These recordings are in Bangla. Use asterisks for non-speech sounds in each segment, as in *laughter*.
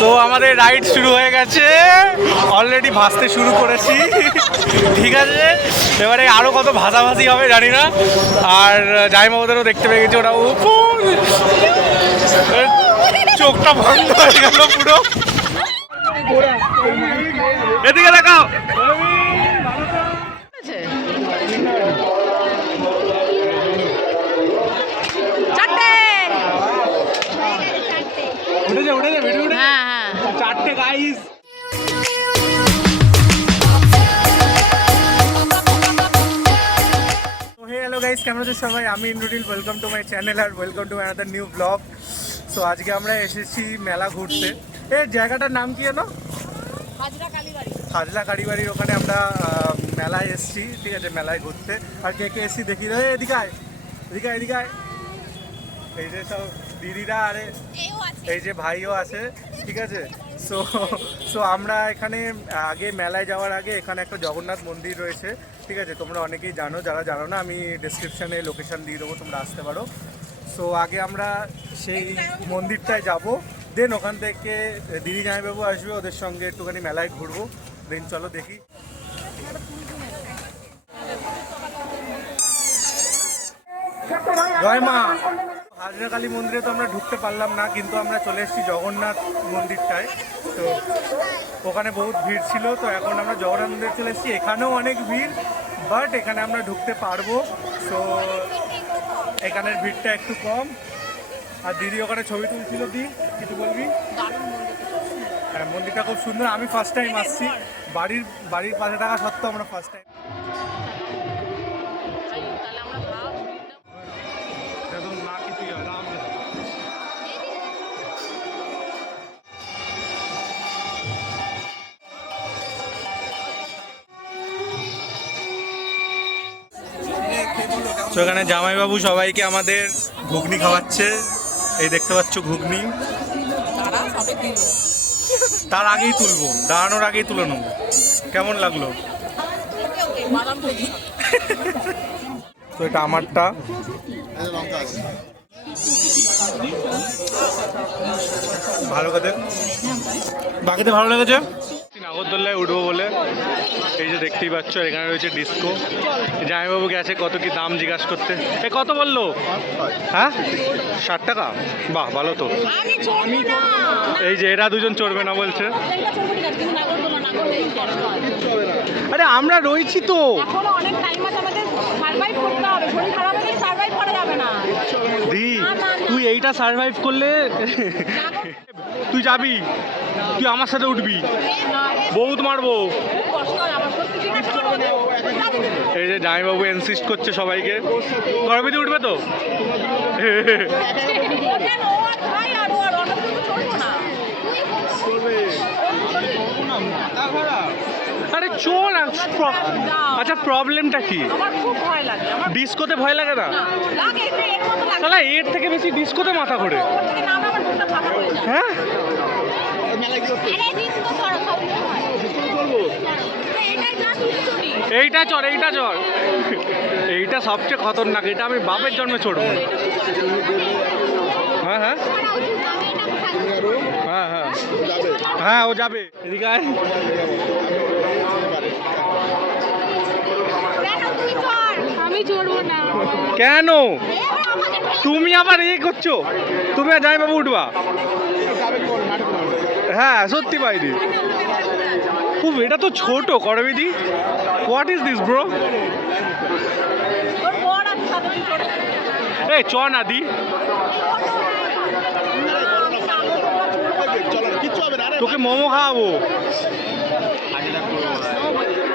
সো আমাদের রাইড শুরু হয়ে গেছে। অলরেডি ভাসতে শুরু করেছি। ঠিক আছে? এবারে আরও কত ভাসাভাসি হবে জানি না। আর জাইমাবাদেরও দেখতে পেয়ে গেছি, ওরা উপর। চোখটা বন্ধ হয়ে গেল পুরো। এদিকে দেখাও। গাইস কেমন আছো সবাই? আমি Indranil welcome to my channel R welcome to another new blog so আজকে আমরা এসেছি মেলা ঘুরতে। এ জায়গাটার নাম কি জানো হাজরা কালীবাড়ি। হাজলা ওখানে আমরা মেলায় এসেছি ঠিক আছে মেলায় ঘুরতে। আর কে কে এসেছি দেখি। রে এদিকে আয়। এদিকে আয়, এদিকে আয়। এই যে সব দিদিরা আরে এই যে ভাইও আছে ঠিক আছে? সো সো আমরা এখানে আগে মেলায় যাওয়ার আগে এখানে একটা জগন্নাথ মন্দির রয়েছে। ঠিক আছে, তোমরা অনেকেই জানো, যারা জানো না, আমি ডিসক্রিপশানে লোকেশান দিয়ে দেবো, তোমরা আসতে পারো। সো আগে আমরা সেই মন্দিরটায় যাব দেন ওখান থেকে দিদি জামাইবাবু আসবে, ওদের সঙ্গে একটুখানি মেলায় ঘুরবো। দেন চলো দেখি। জয় মা। হাজরা কালী মন্দিরে তো আমরা ঢুকতে পারলাম না কিন্তু আমরা চলে এসেছি জগন্নাথ মন্দিরটায়। তো ওখানে বহুত ভিড় ছিল তো এখন আমরা জগন্নাথ মন্দিরে চলে এসেছি। এখানেও অনেক ভিড় বাট এখানে আমরা ঢুকতে পারব। সো এখানের ভিড়টা একটু কম। আর দিদি ওখানে ছবি তুলছিল দি কিছু বলবি? হ্যাঁ মন্দিরটা খুব সুন্দর। আমি ফার্স্ট টাইম আসছি। বাড়ির বাড়ির পাশে থাকা সত্ত্বেও আমরা ফার্স্ট টাইম তো এখানে জামাইবাবু সবাইকে আমাদের ঘুগনি খাওয়াচ্ছে। এই দেখতে পাচ্ছ ঘুগনি। তারা আগেই তুলবো, দাঁড়ানোর আগেই তুলে নেব। কেমন লাগল? তো এটা আমারটা। ভালো কথা বাকিতে ভালো লেগেছে? নাগরদোল্লায় উঠবো বলে। এই যে দেখতেই পাচ্ছ এখানে রয়েছে ডিস্কো জামাইবাবু গেছে কত কি দাম জিজ্ঞাসা করতে। এ কত বলল? হ্যাঁ? ষাট টাকা? বাহ ভালো তো। এই যে এরা দুজন চড়বে না বলছে। আরে আমরা রয়েছি তো। অনেক টাইম আছে আমাদের সার্ভাইভ করতে হবে। শরীর খারাপ হলে সার্ভাইভ করা যাবে না। দি তুই এইটা সার্ভাইভ করলে তুই যাবি? তুই আমার সাথে উঠবি। বহুত মারবো। এই যে জামাইবাবু ইনসিস্ট করছে সবাইকে। গরমিতে উঠবে তো? আর চল। আচ্ছা প্রবলেমটা কি? ডিস্কোতে ভয় লাগে না? তাহলে এর থেকে বেশি ডিস্কোতে মাথা ঘোরে ওপর থেকে নামলে আমার বুকটা ফাটা হয়ে? এইটা চর এইটা চর। এইটা সবচেয়ে খতরনাক, এটা আমি বাপের জন্মে না হ্যাঁ হ্যাঁ। হ্যাঁ হ্যাঁ। হ্যাঁ ও যাবে। এদিকে আমি চড়বো না। কেন? তুমি আবার এ করছ? তুমি আর জামাইবাবু উঠবা? হ্যাঁ সত্যি বাইরে খুব এটা তো ছোট করবিদি। হোয়াট ইজ দিস ব্রো এই চ না দি। তোকে মোমো খাওয়াবো।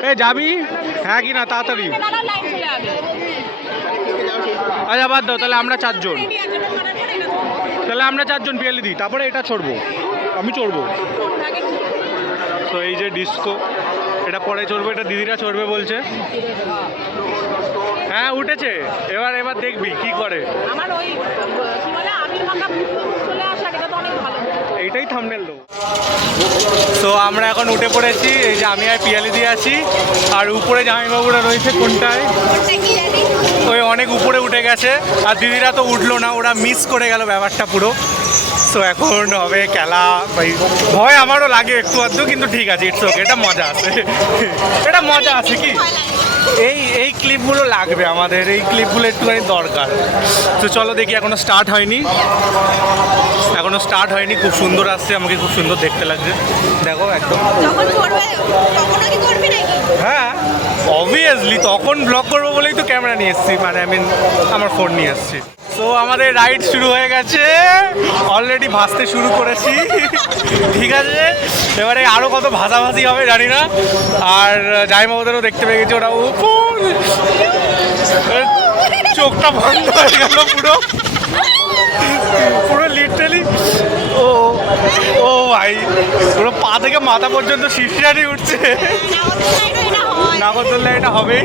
এ যাবি? হ্যাঁ কি না তাড়াতাড়ি দাঁড়াও লাইন চলে যাবে আচ্ছা বাদ দাও তাহলে আমরা চারজন। তাহলে আমরা চারজন পিয়ালি দিই তারপরে এটা চড়বো আমি চড়বো তো এই যে ডিস্কো এটা পরে চড়বে এটা দিদিরা চড়বে বলছে। হ্যাঁ উঠেছে। এবার এবার দেখবি কি করে। আমার ওই এইটাই থামনেল দেবো। তো আমরা এখন উঠে পড়েছি এই যে আমি আর পিয়ালি দিয়ে আছি। আর উপরে জামাইবাবুরা রয়েছে কোনটায়? ওই অনেক উপরে উঠে গেছে। আর দিদিরা তো উঠল না ওরা মিস করে গেল ব্যাপারটা পুরো। সো এখন হবে খেলা। ভাই ভয় আমারও লাগে একটু আধটু কিন্তু ঠিক আছে ইটস ওকে এটা মজা আছে। এটা মজা আছে কি? এই এই ক্লিপগুলো লাগবে আমাদের এই ক্লিপগুলো একটুখানি দরকার। তো চলো দেখি এখনও স্টার্ট হয়নি। এখনও স্টার্ট হয়নি খুব সুন্দর আসছে আমাকে খুব সুন্দর দেখতে লাগছে। দেখো একদম। হ্যাঁ। অবভিয়াসলি তখন ব্লগ করব বলেই তো ক্যামেরা নিয়ে এসেছি। মানে আই মিন আমার ফোন নিয়ে এসেছি। সো আমাদের রাইড শুরু হয়ে গেছে। অলরেডি ভাসতে শুরু করেছি। ঠিক আছে? এবারে আরও কত ভাসাভাসি হবে জানি না। আর জাইমাবাদেরও দেখতে পেয়ে গেছি, ওরা উপর। চোখটা বন্ধ হয়ে গেল পুরো। পুরো লিটারালি ও ও ভাই, পুরো পা থেকে মাথা পর্যন্ত শিরশিরানি উঠছে। নাগরদোল্লা এটা হবে।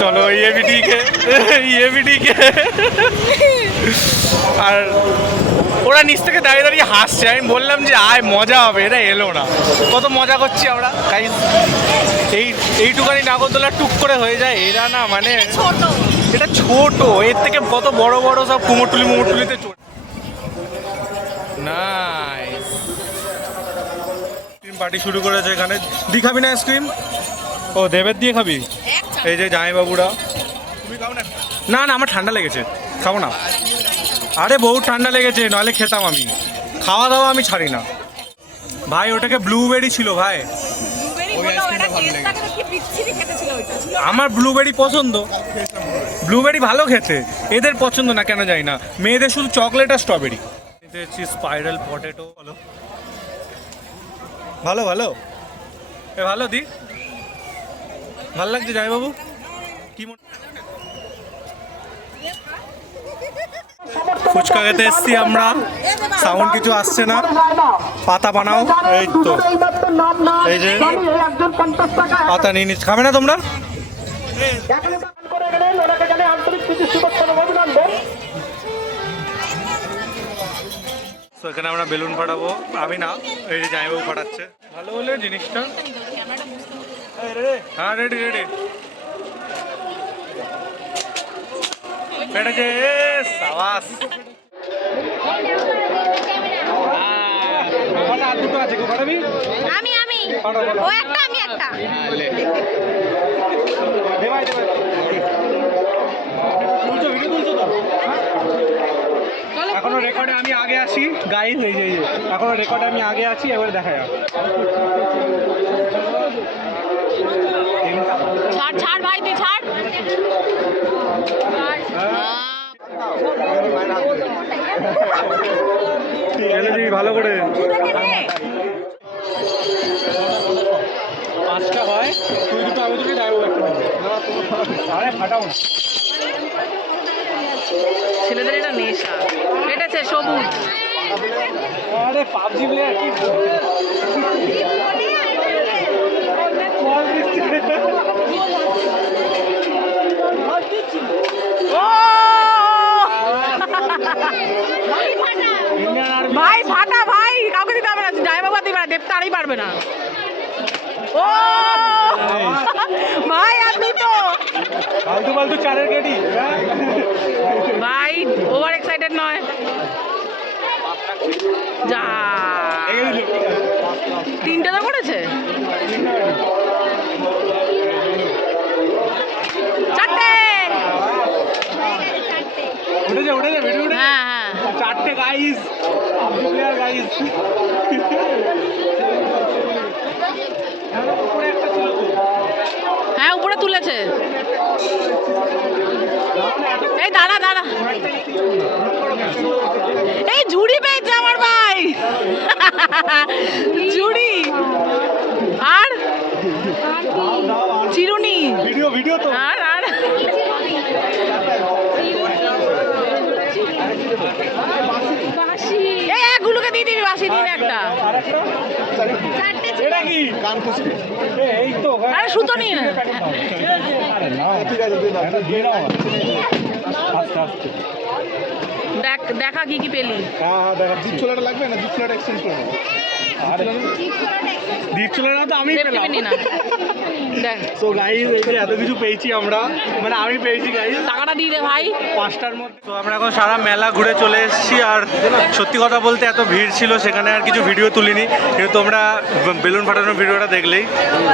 চলো ইয়ে বিটিকে ইয়ে বিটিকে আর ওরা নিচ থেকে দাঁড়িয়ে দাঁড়িয়ে হাসছে। আমি বললাম যে আয় মজা হবে। এটা এলো না। কত মজা করছি আমরা। তাই এই এইটুকানি নাগরদোল্লা টুক করে হয়ে যায়। এরা না মানে এটা ছোট। এর থেকে কত বড় বড় সব কুমোরটুলি মুমোরটুলিতে আইসক্রিম পার্টি শুরু করেছে এখানে। দি খাবি না আইসক্রিম? ও দেবের দিয়ে খাবি? এই যে জামাইবাবুরা। তুমি খাও না? না না আমার ঠান্ডা লেগেছে। খাব না। আরে বহু ঠান্ডা লেগেছে নাহলে খেতাম আমি। খাওয়া দাওয়া আমি ছাড়ি না। ভাই ওটাকে ব্লুবেরি ছিল ভাই। আমার ব্লুবেরি পছন্দ। ব্লুবেরি ভালো খেতে। এদের পছন্দ না কেন জানি না। মেয়েদের শুধু চকলেট আর স্ট্রবেরি স্পাইরাল পটেটো ভালো ভালো ভালো। এ ভালো দি। ভালো লাগছে যাই বাবু কি মনে ফুচকা খেতে এসছি আমরা। সাউন্ড কিছু আসছে না। পাতা বানাও। এই তো। এই যে। পাতা নিয়ে নিচ্ছি। খাবে না তোমরা? তো এখানে আমরা বেলুন ফাটাবো। আমি না এই যে জামাইবাবু ফাটাচ্ছে। ভালো হলে জিনিসটা? হ্যাঁ রেডি রেডি ফেটেছে সাবাস। কটা আর দুটো আছে ফাটাবি আমি আমি। ফাটাও, ফাটাও। ও একটা আমি একটা। দে ভাই, তুলছো, video তুলছো তো? এখনও রেকর্ডে আমি আগে আছি। গাইজ এই যে এই এখনও রেকর্ডে আমি আগে আছি এবার দেখা যাক। ছাড় ছাড় ভাই তুই ছাড়। ভালো করে। পাঁচটা হয় তুই দুটো আমি যাব একটা আরে ফাটাও না। ছেলেদের এটা নেশা। কেটেছে সবুজ। আরে পাবজি প্লেয়ার কি ভাই ফাটা ভাই। কাউকে দিতে হবে না। জয় বাবা দিবে না। পারবে না। ও! *laughs* ভাই আপনি তো ফালতু ফালতু চারের কেডি ভাই ওভার এক্সাইটেড নয়। যা। তিনটে তো করেছে চারটে। উঠেছে ভিডিও উঠে হ্যাঁ হ্যাঁ। চারটে গাইস গাইস উপরে একটা ছিল তো হ্যাঁ উপরে তুলেছে এই দাঁড়া দাঁড়া। এই ঝুড়ি পেয়েছে আমার ভাই। ঝুড়ি। আর? চিরুনি। ভিডিও ভিডিও তো। আর আর? এই দিয়ে দিবি বাসি দিন একটা। এটা কি? এই তো আরে সুতো নিয়ে না। ঠিক আছে আস্তে আস্তে। দেখ দেখা কি কি পেলি। হ্যাঁ হ্যাঁ দেখা। জিপ চুলাটা লাগবে না? জিপ চুলাটা এক্সচেঞ্জ করব আরে। চুলাটা তো আমি পেলাম। তো গাইজ এই এত কিছু পেয়েছি আমরা। মানে আমি পেয়েছি গাইজ টাকাটা দিয়ে দে ভাই। পাঁচটার মধ্যে। তো আমরা এখন সারা মেলা ঘুরে চলে এসেছি আর সত্যি কথা বলতে এত ভিড় ছিল সেখানে আর কিছু ভিডিও তুলিনি। কিন্তু তোমরা বেলুন ফাটানোর ভিডিওটা দেখলেই।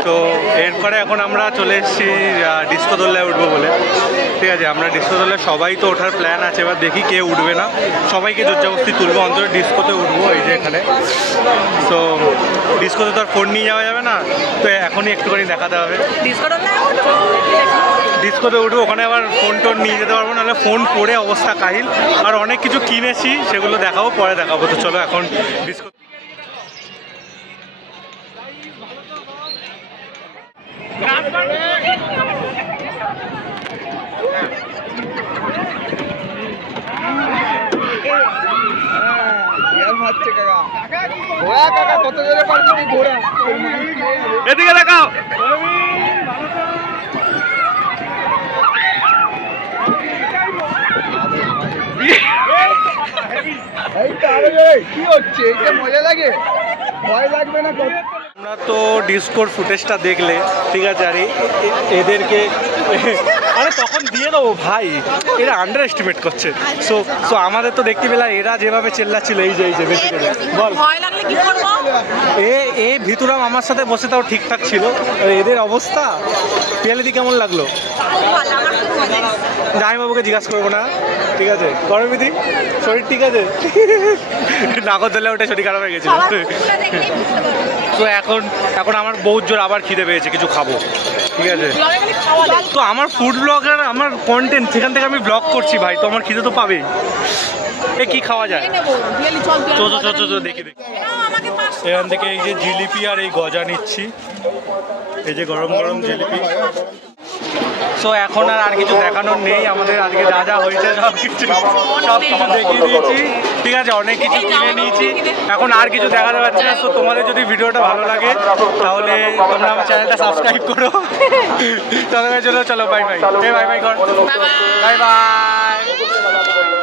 তো এরপরে এখন আমরা চলে এসেছি ডিস্কো দোল্লায় উঠবো বলে। ঠিক আছে আমরা ডিস্কো দোল্লায় সবাই তো ওঠার প্ল্যান আছে এবার দেখি কে উঠবে না। সবাইকে জোরজাবস্তি তুলবো অন্তত ডিস্কোতে উঠবো এই যে এখানে। তো ডিস্কোতে তো আর ফোন নিয়ে যাওয়া যাবে না। তো এখনই একটুখানি দেখাতে হবে। ডিস্কোতে উঠবো ওখানে আবার ফোন টোন নিয়ে যেতে পারব নাহলে ফোন পড়ে অবস্থা কাহিল। আর অনেক কিছু কিনেছি সেগুলো দেখাবো পরে দেখাবো। তো চলো এখন ডিস্কো ঘোড়া কাকা কত জোরে পারবি ঘোড়া? এদিকে দেখাও। তো কি হচ্ছে? এটা মজা লাগে? ভয় লাগবে না আমরা তো ডিসকোর ফুটেজটা দেখলে ঠিক আছে আর এদেরকে *laughs* আরে তখন দিয়ে দেবো ভাই এরা আন্ডার এস্টিমেট করছে। সো সো আমাদের তো দেখতে পেলাম এরা যেভাবে চেল্লাচ্ছিল এই যে এই যে বেশি করে। বল। ভয় লাগলে কি করব? এ এ ভিতুরাম আমার সাথে বসে তাও ঠিকঠাক ছিল। এদের অবস্থা? পিয়ালিদি কেমন লাগল? জামাইবাবুকে জিজ্ঞাসা করব না। ঠিক আছে? করবিদি শরীর ঠিক আছে? *laughs* নাগরদোলে ওঠে শরীর খারাপ হয়ে গেছিল। তো এখন এখন আমার বহুত জোর আবার খিদে পেয়েছে কিছু খাব। ঠিক আছে? ব্লগে। তো আমার ফুড ব্লগার আমার কন্টেন্ট সেখান থেকে আমি ব্লগ করছি ভাই তো আমার খিদে তো পাবেই এ কি খাওয়া যায়? চো চো চো চো, দেখি দেখি। এখান থেকে এই যে জিলিপি আর এই গজা নিচ্ছি। এই যে গরম গরম জিলিপি। সো এখন আর আর কিছু দেখানোর নেই। আমাদের আজকে যা যা হয়েছে সব কিছু সব কিছু দেখিয়ে দিয়েছি। ঠিক আছে অনেক কিছু কিনে নিয়েছি। এখন আর কিছু দেখাতে পারছি না। সো তোমাদের যদি ভিডিওটা ভালো লাগে তাহলে তোমরা আমার চ্যানেলটা সাবস্ক্রাইব করো। *laughs* তাদের জন্য চলো বাই বাই বাই বাই কর. Bye bye